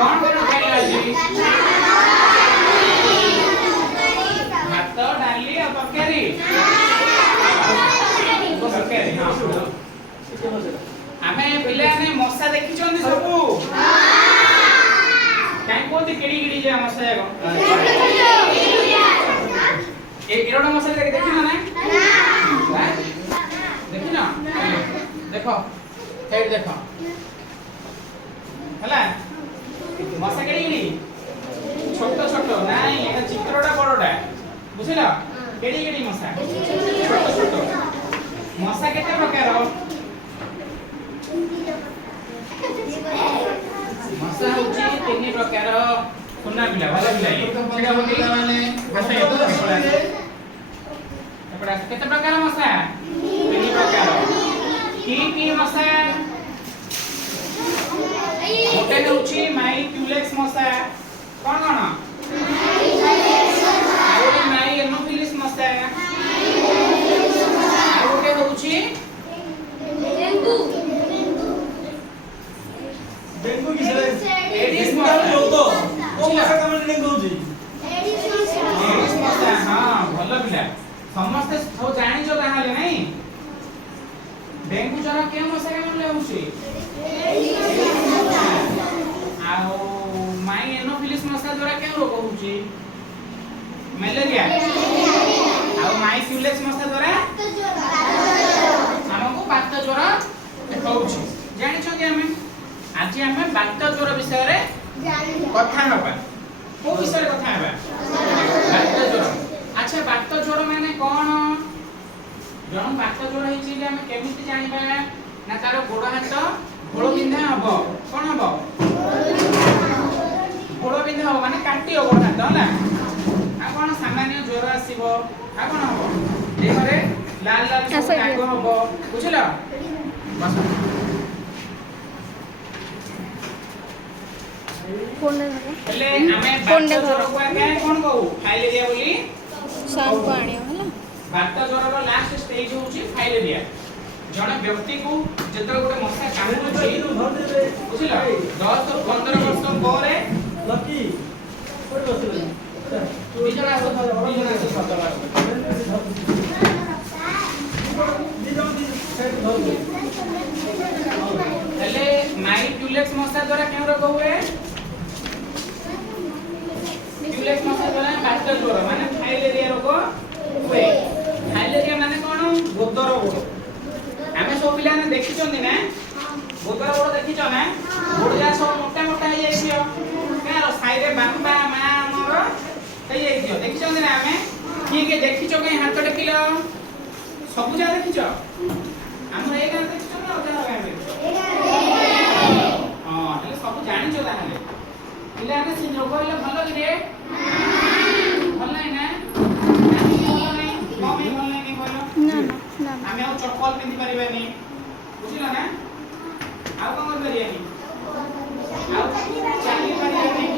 कौन खाइला जी भात डाली और तरकारी तरकारी हां आमे पिले ने मसा देखि चंदी सबु काई कोती केडी केडी जे मसा जागो एरोडा मसा देखि ना ना देखि ना देखो साइड देखो हला मसा केडी केडी छोट छोट नाही एटा चित्रडा बडडा बुझिला केडी केडी मसा छोट छोट मसा केते प्रकार मसा होची तीन प्रकार सुना पिला वाला पिला सेटा होती माने मसा एपड़ा केते प्रकार मसा तीन प्रकार की मसा गोटे होची माई क्यूलेक्स मसा कोन कोन माई एनोफिलिस मसा गोटे होची डेंगू डेंगू की एडिस मसा तो ओ मसा कामले डेंगू होची एडिस मसा हां भलो पिला समस्त सब जानि जो ताहाले नै डेंगू जरा के मसा कामले होची आओ माई एनोफिलिस मसा द्वारा के रोग होची मलेरिया आओ माई क्यूलेक्स मसा द्वारा हमको बात ज्वर होची जानि छ कि हमें आज हमें बात ज्वर विषय रे कथा हबा को विषय कथा हबा बात ज्वर अच्छा बात ज्वर माने कोन जण बात ज्वर हिची ले हमें केमिति जानिबा ना तार गोड़ हाथ घोड़ बिंधा हबो कोन हबो घोड़ बिंधा हबो माने काटियो गोड़ हाथ होला आ कोन सामान्य ज्वर आसीबो आ कोन हबो देहरे लाल लाल सब दाग हबो बुझिलो बस फोन दे पहले हमें बात ज्वर को आके कोन कहू फाइलेरिया बोली सार को आनियो होला बात ज्वर रो लास्ट स्टेज होची फाइलेरिया जण व्यक्ति को जेतरा गोटे मशा कामुची बुझिला 10 15 वर्ष परे लकी कोइ बसले बिजला सदला हेले माई क्यूलेक्स मशा द्वारा केउ रोग हुए क्यूलेक्स मशा द्वारा बात ज्वर माने फाइलेरिया रोग हुए फाइलेरिया माने कोन गोदर रोग आमे सब पिला ने देखि चंदी ना गोदर रोग देखि छ ना गोडया सब मोटा मोटा हे जाइछियो कार साइड रे बापा मां हमर हे जाइछियो देखि चंदी ना आमे के देखि छ कहीं हाथ टेकिलो सब जा देखि छ हमर ए गां देखि छ ना ओजा गां देखि हां हेले सब जानि छ ताहाले पिला ने सिन रोग होइले भलो कि रे भल नै ना मम्मी भल नै कि कहलो ना ना आमे आ चप्पल पिंदी परिबानी बुझिला ना आ कोन करियानी आ चाली परिबानी